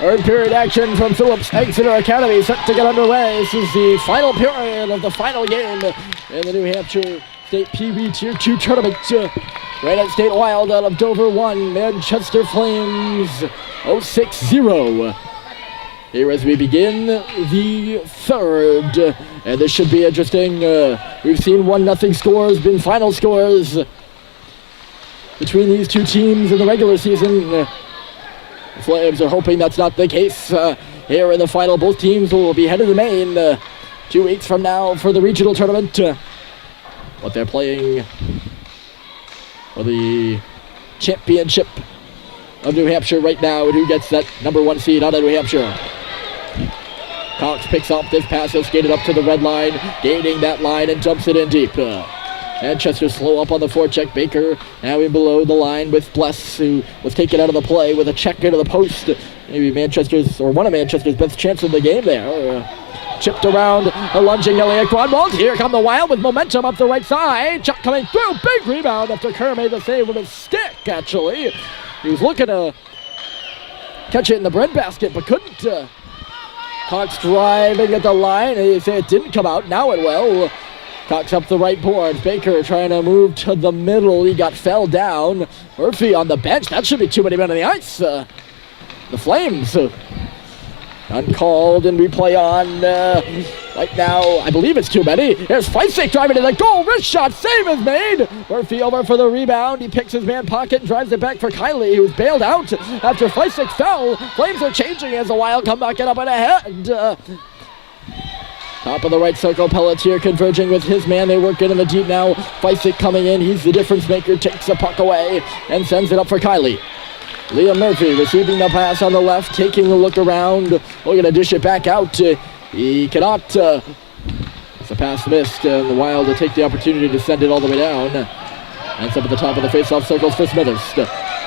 Third period action from Phillips Exeter Academy set to get underway. This is the final period of the final game in the New Hampshire State PB Tier 2 tournament. Granite State Wild out of Dover 1, Manchester Flames 0-6-0. Here as we begin the third, and this should be interesting. We've seen 1-0 scores, been final scores between these two teams in the regular season. The Flames are hoping that's not the case. Here in the final, both teams will be headed to Maine 2 weeks from now for the regional tournament. But they're playing for the championship of New Hampshire right now, and who gets that number 1 seed out of New Hampshire. Cox picks up this pass, he'll skate it up to the red line, gaining that line and dumps it in deep. Manchester slow up on the forecheck. Baker now in below the line with Bless, who was taken out of the play with a check into the post. Maybe Manchester's, or one of Manchester's best chances of the game there. Chipped around a lunging Elliott Grunwald. Here come the Wild with momentum up the right side. Chuck coming through, big rebound after Kerr made the save with his stick, actually. He was looking to catch it in the breadbasket, but couldn't. Cox driving at the line, and you say it didn't come out, now it will. Cox up the right board. Baker trying to move to the middle. He fell down. Murphy on the bench. That should be too many men on the ice. The Flames uncalled and replay on right now. I believe it's too many. Here's Feisik driving to the goal. Wrist shot. Save is made. Murphy over for the rebound. He picks his man pocket and drives it back for Kiley, who's bailed out after Feisik fell. Flames are changing as the Wild come back up and ahead. Top of the right circle, Pelletier converging with his man. They work it in the deep now. Feisik coming in. He's the difference maker. Takes the puck away and sends it up for Kiley. Liam Murphy receiving the pass on the left, taking a look around. Looking to dish it back out. He cannot. It's a pass missed. The Wild to take the opportunity to send it all the way down. Ends up at the top of the face-off circles for Smithers.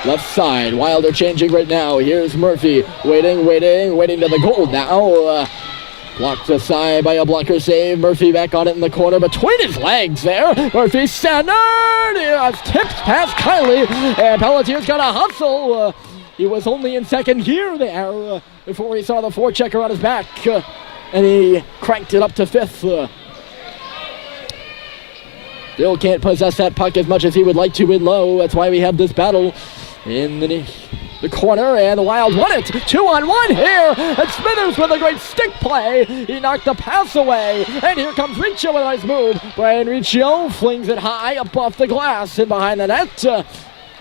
Left side. Wild are changing right now. Here's Murphy. Waiting to the goal now. Blocked aside by a blocker save. Murphy back on it in the corner between his legs there. Murphy centered. Tipped past Kiley. And Pelletier's got a hustle. He was only in second gear there before he saw the forechecker on his back. And he cranked it up to fifth. Still can't possess that puck as much as he would like to in low. That's why we have this battle in the corner, and the Wild won it. 2-on-1 here, and Smithers with a great stick play. He knocked the pass away, and here comes Riccio with a nice move. Brian Riccio flings it high up off the glass and behind the net.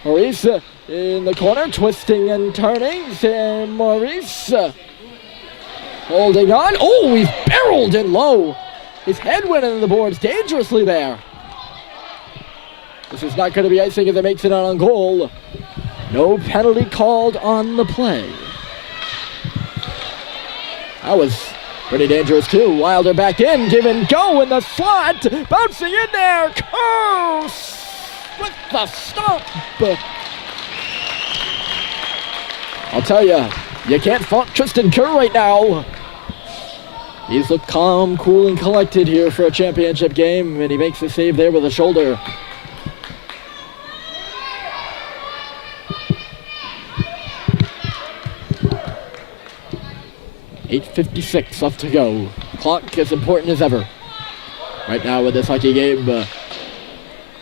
Maurice in the corner, twisting and turning, and Maurice holding on. Oh, he's barreled in low. His head went into the boards dangerously there. This is not going to be icing as it makes it on goal. No penalty called on the play. That was pretty dangerous too. Wilder back in, give and go in the slot. Bouncing in there. Kerr with the stop. I'll tell you can't fault Tristan Kerr right now. He's looked calm, cool, and collected here for a championship game, and he makes the save there with a shoulder. .8:56 left to go. Clock as important as ever. Right now with this hockey game,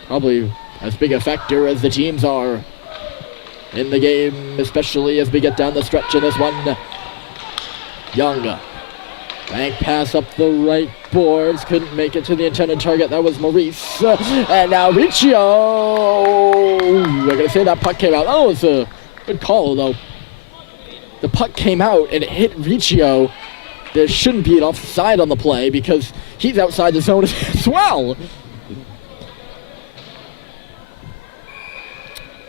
probably as big a factor as the teams are in the game, especially as we get down the stretch in this one. Young. Bank pass up the right boards. Couldn't make it to the intended target. That was Maurice. And now Riccio. I'm going to say that puck came out. Oh, it's a good call, though. The puck came out and it hit Riccio. There shouldn't be an offside on the play because he's outside the zone as well.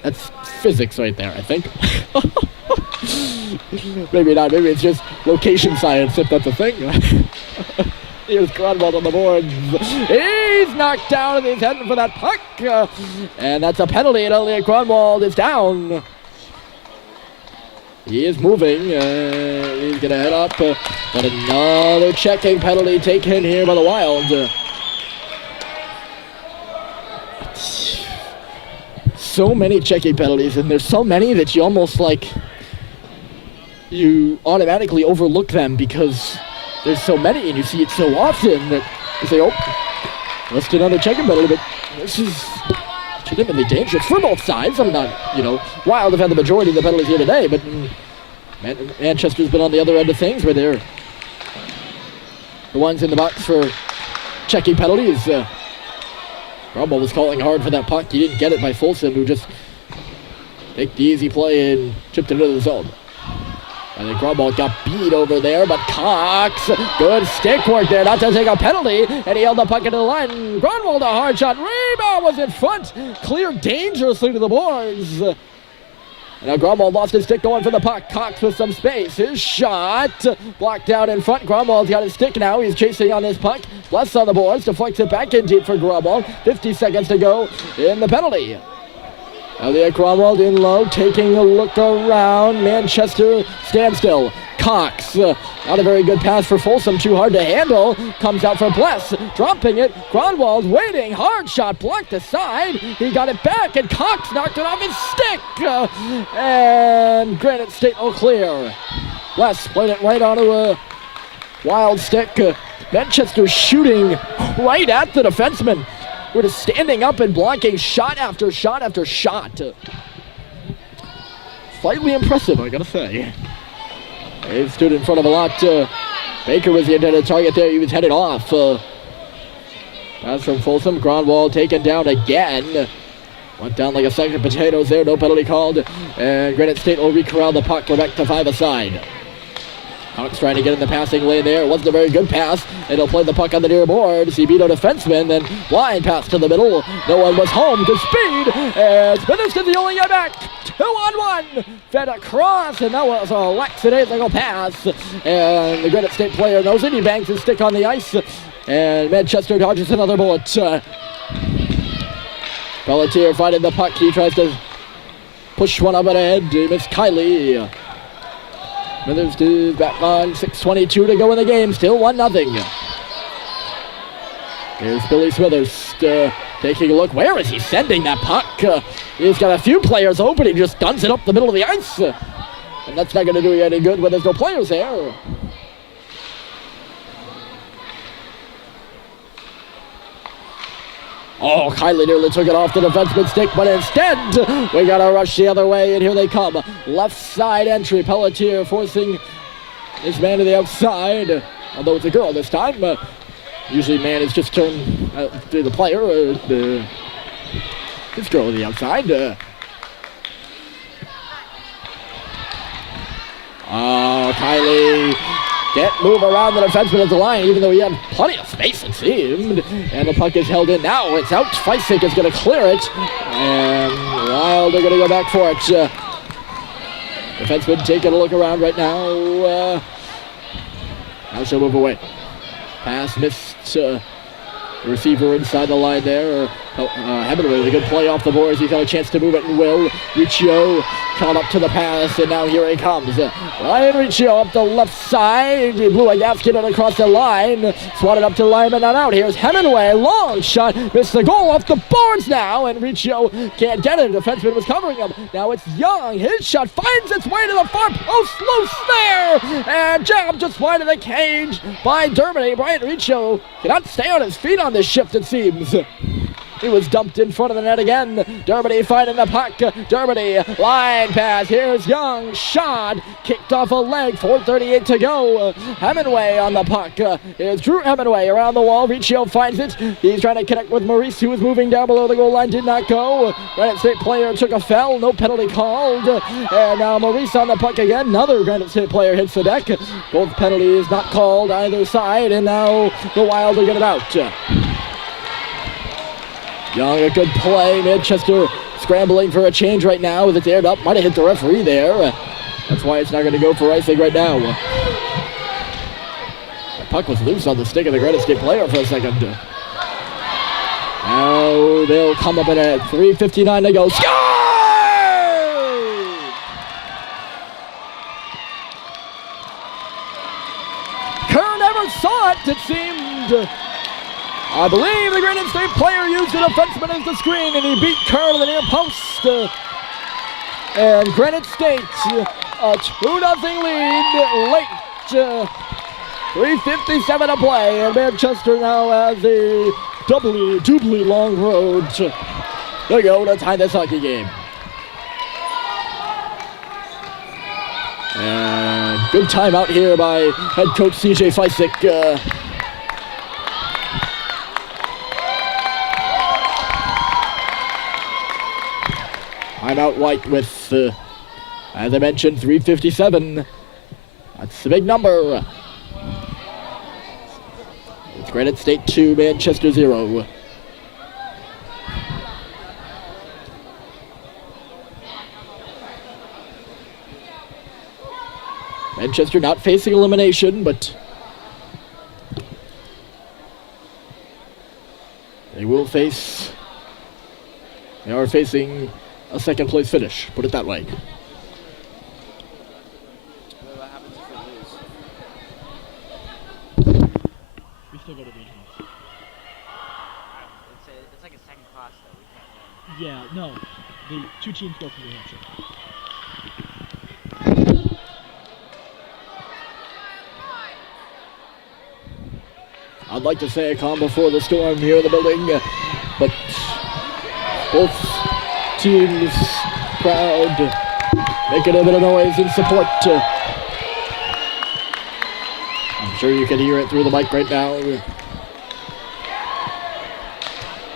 That's physics right there, I think. Maybe not. Maybe it's just location science, if that's a thing. Here's Grunwald on the boards. He's knocked down and he's heading for that puck. And that's a penalty, and Elliott Grunwald is down. He is moving. He's going to head up. But another checking penalty taken here by the Wild. So many checking penalties, and there's so many that you almost like... you automatically overlook them because there's so many and you see it so often that you say, oh, let's do another checking penalty, but this is legitimately dangerous for both sides. I'm not, Wild have had the majority of the penalties here today, but Manchester's been on the other end of things where they're the ones in the box for checking penalties. Grumble was calling hard for that puck. He didn't get it by Folsom, who just take the easy play and chipped it into the zone. I think Grumble got beat over there, but Cox, good stick work there, not to take a penalty, and he held the puck into the line. Grunwald, a hard shot, rebound was in front, cleared dangerously to the boards. Now Grumwald lost his stick going for the puck. Cox with some space. His shot blocked out in front. Grumwald's got his stick now. He's chasing on his puck. Bless on the boards. Deflects it back in deep for Grumwald. 50 seconds to go in the penalty. Elliot Grumwald in low, taking a look around. Manchester standstill. Cox, not a very good pass for Folsom, too hard to handle. Comes out for Bless, dropping it. Grunwald waiting, hard shot, blocked aside. He got it back, and Cox knocked it off his stick. And Granite State will clear. Bless played it right onto a Wild stick. Manchester shooting right at the defenseman. We're just standing up and blocking shot after shot after shot. Slightly impressive, I gotta say. He stood in front of a lot. Baker was the intended target there. He was headed off. Pass from Folsom. Grunwald taken down again. Went down like a sack of potatoes there. No penalty called. And Granite State will recorral the puck. We're back to 5 aside. Cox trying to get in the passing lane there. It wasn't a very good pass. And he'll play the puck on the near board. He beat a defenseman. Then blind pass to the middle. No one was home. Good speed. And Smithers did the only guy back. 2-on-1. Fed across. And that was a lackadaisical pass. And the Granite State player knows it. He bangs his stick on the ice. And Manchester dodges another bullet. Pelletier fighting the puck. He tries to push one up ahead. He missed Kylie. Smithers is back on. 6:22 to go in the game. Still 1-0. Here's Billy Smithers taking a look. Where is he sending that puck? He's got a few players open. He just guns it up the middle of the ice. And that's not going to do you any good when there's no players there. Oh, Kylie nearly took it off the defenseman's stick, but instead, we got to rush the other way, and here they come. Left side entry. Pelletier forcing his man to the outside, although it's a girl this time. Usually man is just turned to the player. This girl to the outside. Oh, Kylie can't move around the defenseman at the line, even though he had plenty of space, it seemed. And the puck is held in now. It's out. Feisig is going to clear it. And Wild are going to go back for it. Defenseman taking a look around right now. Now she'll move away. Pass missed. The receiver inside the line there. Hemingway with a good play off the boards. He's got a chance to move it and will. Riccio caught up to the pass, and now here he comes. Ryan Riccio up the left side. He blew a gasket and across the line. Swatted up to the lineman, not out. Here's Hemingway. Long shot. Missed the goal off the boards now, and Riccio can't get it. The defenseman was covering him. Now it's Young. His shot finds its way to the far post. Loose there. And jabbed just wide of the cage by Dermody. Brian Riccio cannot stay on his feet on this shift, it seems. He was dumped in front of the net again. Dermody finding the puck. Dermody, line pass. Here's Young. Shot. Kicked off a leg. 4:38 to go. Hemingway on the puck. Here's Drew Hemingway around the wall. Riccio finds it. He's trying to connect with Maurice, who was moving down below the goal line. Did not go. Granite State player took a foul. No penalty called. And now Maurice on the puck again. Another Granite State player hits the deck. Both penalties not called either side. And now the Wild will get it out. Young, a good play. Manchester scrambling for a change right now as it's aired up. Might have hit the referee there. That's why it's not going to go for icing right now. The puck was loose on the stick of the Granite State player for a second. Now they'll come up at a 3:59 to go. Score! Kerr never saw it, it seemed. I believe the Granite State player used the defenseman as the screen, and he beat Kerr to the near post. And Granite State A 2-0 lead late. 3:57 to play, and Manchester now has a doubly long road to go to tie this hockey game. And good timeout here by head coach CJ Feisik. Timeout White with, as I mentioned, 3:57. That's a big number. It's Granite State 2, Manchester 0. Manchester not facing elimination, but they are facing a second place finish, put it that way. What happens if we lose? We still go to regionals. It's like a second class though, we can't win. Yeah, no. The two teams go from New Hampshire. I'd like to say a calm before the storm here in the building, but both teams crowd making a bit of noise in support. I'm sure you can hear it through the mic right now.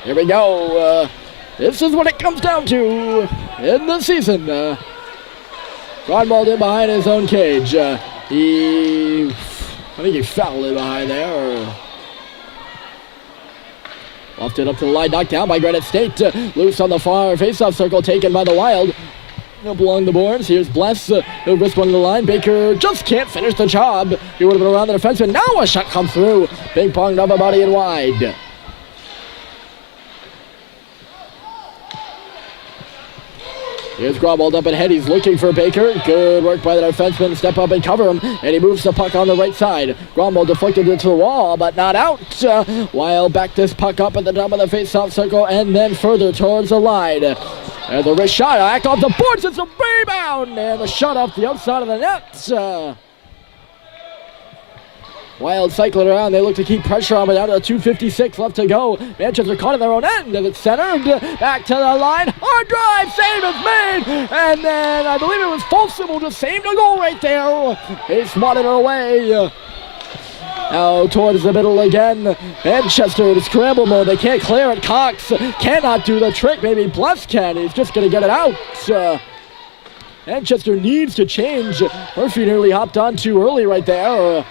Here we go. This is what it comes down to in the season. Grunwald in behind his own cage. I think he fouled it behind there. Lofted up to the line, knocked down by Granite State. Loose on the far face-off circle, taken by the Wild. Up along the boards, here's Bless. He'll wrist one to the line. Baker just can't finish the job. He would have been around the defenseman. Now a shot comes through. Ping-ponged off a body and wide. Here's Gromwald up ahead. He's looking for Baker. Good work by the defenseman. Step up and cover him. And he moves the puck on the right side. Gromwald deflected it to the wall, but not out. Wild back this puck up at the top of the face-off circle and then further towards the line. And the wrist shot back off the boards. It's a rebound. And the shot off the outside of the net. Wild cycling around. They look to keep pressure on, but down to 2:56 left to go. Manchester caught in their own end, and it's centered. Back to the line. Hard drive. Save is made. And then I believe it was Folsom who just saved a goal right there. He swatted it away. Now towards the middle again. Manchester in scramble mode. They can't clear it. Cox cannot do the trick. Maybe Bless can. He's just going to get it out. Manchester needs to change. Murphy nearly hopped on too early right there.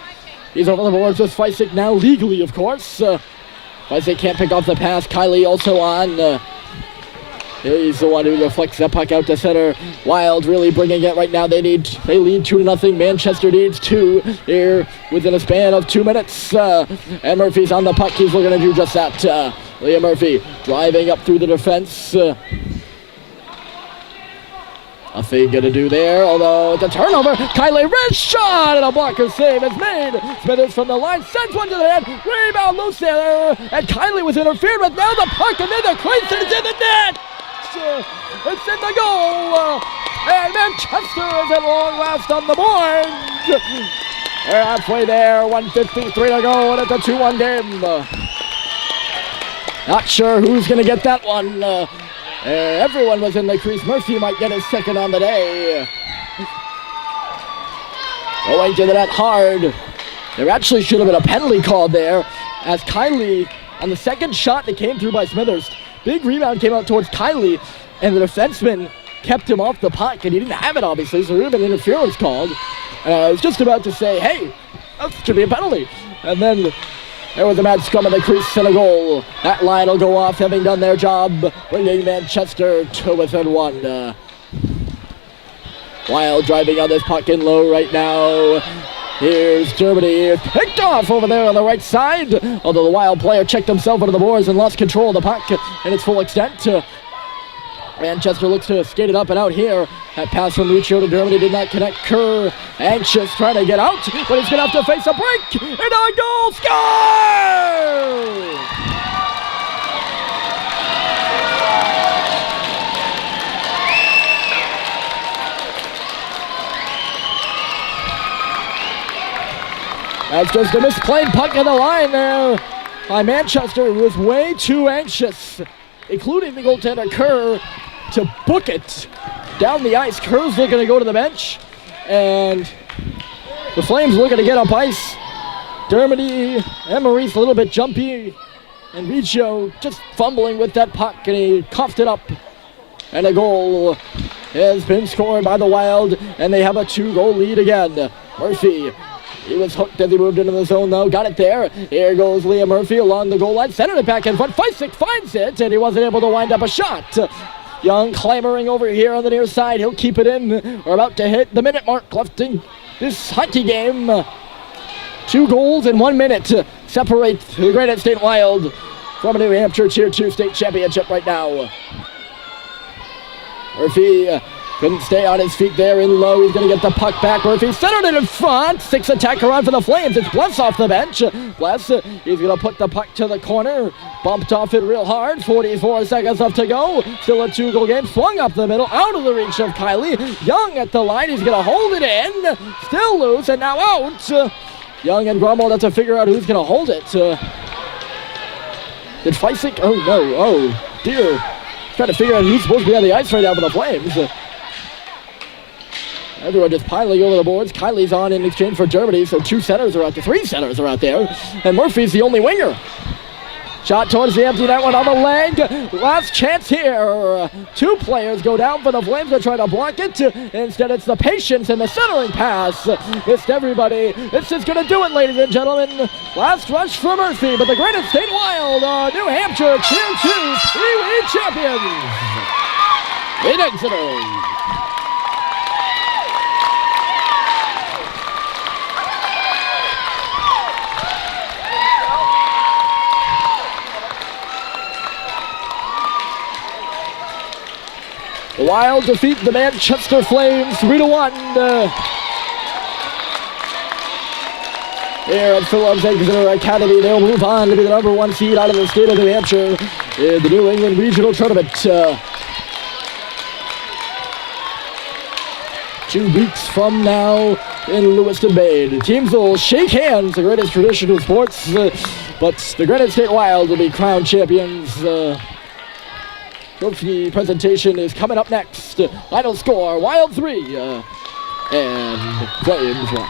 He's over the boards with Feisik now, legally, of course. Feisik can't pick off the pass. Kylie also on. He's the one who deflects that puck out to center. Wild really bringing it right now. They lead 2-0. Manchester needs 2 here within a span of 2 minutes. And Murphy's on the puck. He's looking to do just that. Liam Murphy driving up through the defense. Nothing gonna do there, although it's a turnover. Kylie wrist shot and a blocker save is made. Smithers from the line sends one to the head. Rebound loose there, and Kylie was interfered with. Now the puck and then the crease and it's in the net. It's in the goal, and Manchester is at long last on the board. They're halfway there. 1:53 to go, and it's a 2-1 game. Not sure who's gonna get that one. Everyone was in the crease. Murphy might get his second on the day. Going to the net hard. There actually should have been a penalty called there, as Kylie, on the second shot that came through by Smithers, big rebound came out towards Kylie, and the defenseman kept him off the puck, and he didn't have it, obviously, so there would have been interference called. I was just about to say, hey, that should be a penalty. And then there was a mad scrum of the crease and a goal. That line will go off, having done their job, bringing Manchester to within 1. Wild driving on this puck in low right now. Here's Germany, picked off over there on the right side, although the Wild player checked himself into the boards and lost control of the puck in its full extent. Manchester looks to skate it up and out here. That pass from Lucio to Germany did not connect. Kerr anxious, trying to get out, but he's going to have to face a break. And a goal, score! That's just a misplayed puck on the line there by Manchester, who was way too anxious, including the goaltender Kerr, to book it down the ice. Kerr's looking to go to the bench, and the Flames looking to get up ice. Dermody and Maurice a little bit jumpy, and Riccio just fumbling with that puck, and he coughed it up. And a goal has been scored by the Wild, and they have a 2-goal lead again. Murphy, he was hooked as he moved into the zone, though. Got it there. Here goes Liam Murphy along the goal line. Centered it back in front. Feisik finds it, and he wasn't able to wind up a shot. Young clambering over here on the near side. He'll keep it in. We're about to hit the minute mark left in this hockey game. 2 goals in 1 minute separate the Granite State Wild from a New Hampshire Tier 2 state championship right now. Murphy couldn't stay on his feet there in low. He's going to get the puck back. Murphy centered it in front. 6 attacker on for the Flames. It's Bless off the bench. Bless, he's going to put the puck to the corner. Bumped off it real hard. 44 seconds left to go. Still a 2-goal game. Swung up the middle. Out of the reach of Kylie. Young at the line. He's going to hold it in. Still loose and now out. Young and Grumwald have to figure out who's going to hold it. Did Feisik? Oh, no. Oh, dear. Trying to figure out who's supposed to be on the ice right now for the Flames. Everyone just piling over the boards. Kylie's on in exchange for Germany, so 2 centers are out there. 3 centers are out there. And Murphy's the only winger. Shot towards the empty net, one on the leg. Last chance here. 2 players go down for the Flames. They're trying to block it. Instead, it's the patience and the centering pass. Missed everybody. This is going to do it, ladies and gentlemen. Last rush for Murphy, but the Granite State Wild are New Hampshire Tier 2 Pee-wee champions in Exeter. The Wild defeat the Manchester Flames 3-1. Here at Phillips Exeter Academy, they'll move on to be the number 1 seed out of the state of New Hampshire in the New England Regional Tournament. 2 weeks from now in Lewiston Bay. The teams will shake hands, the greatest tradition of sports, but the Granite State Wild will be crowned champions. Trophy presentation is coming up next. Final score, Wild 3 and Flames 1.